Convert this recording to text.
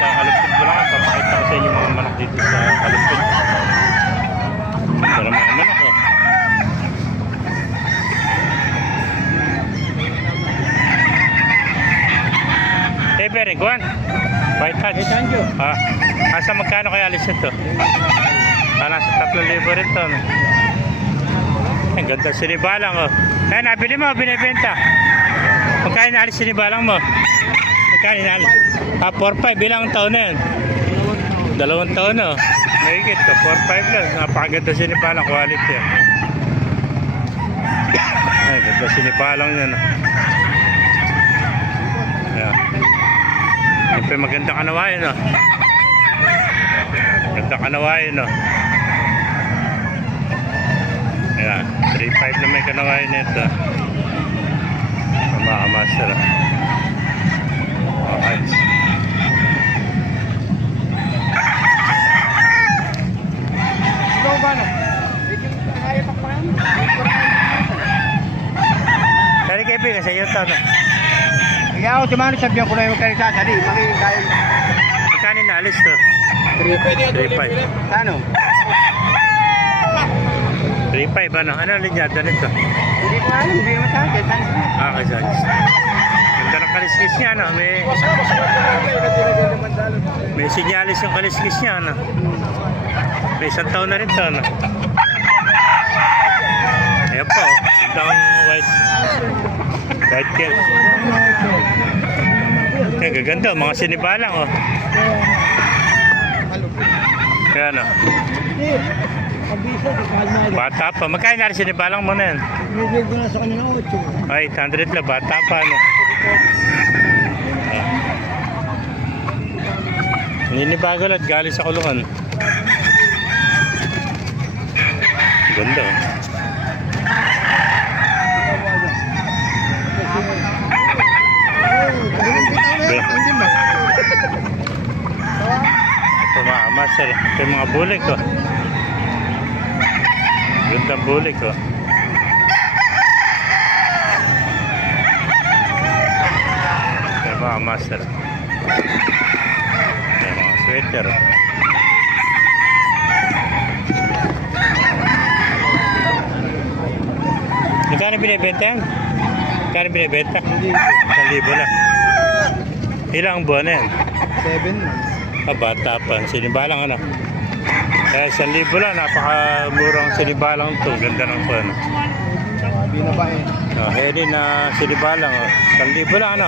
sa Kalumpit Bulacan. Papakita ko sa inyo mga manok dito sa Kalumpit. Ito na mga manok oh. Very good. White hatch. Asa magkano kaya alis ito? Nasa 3,000 rin ito. Ang ganda sinibalang oh. Kaya nabili mo, binibenta. Magkano na alis sinibalang mo? Magkano na alis? 4-5 bilang taon na yan. 2 taon oh. Mahigit ka, 4-5 lang. Napakaganda sinibalang quality. Ay, ganda sinibalang yan oh. Ayan. Siyempre magandang kanawain no. Magandang kanawain no. Ayan, 3.5 na may kanawain nito. Mga master. Okay. Dari kaibigan sa iyo ito no. Kaya ako tumano sabihan ko na yung karita sa di, makikikain. Magkano na alis to? 3.5. Ano? 3.5 ano? Ano linyada nito? Hindi ko alam, hindi naman sa akin. Okay, Sanchez. Ganda ng kaliskis niya, ano? May sinyalis yung kaliskis niya, ano? May 1 taon na rin to, ano? Ayan po, ganda ang white tail. Ayan, gaganda, mga sinibalang, oh. Ayan, oh. Bata pa. Magkano na rin sinibalang mo na yan? Ay, 800 lang. Bata pa, ano? Ninibago lang. Galing sa kulungan. Ganda, oh. Ito mga master. Ito yung mga bulik, oh. Gandang bulik oh. Ito mga master. Ito mga sweater oh. Magkano binibenta yan? Magkano binibenta? 1,000 lang. Ilang buwan na yan? 7 months. Bata pa. Sinibalang ano? Kaya 1,000 lang, napakamurang sinibalang ito. Ganda ng po, ano? Binabae. Kaya din na sinibalang, oh. 1,000 lang, ano?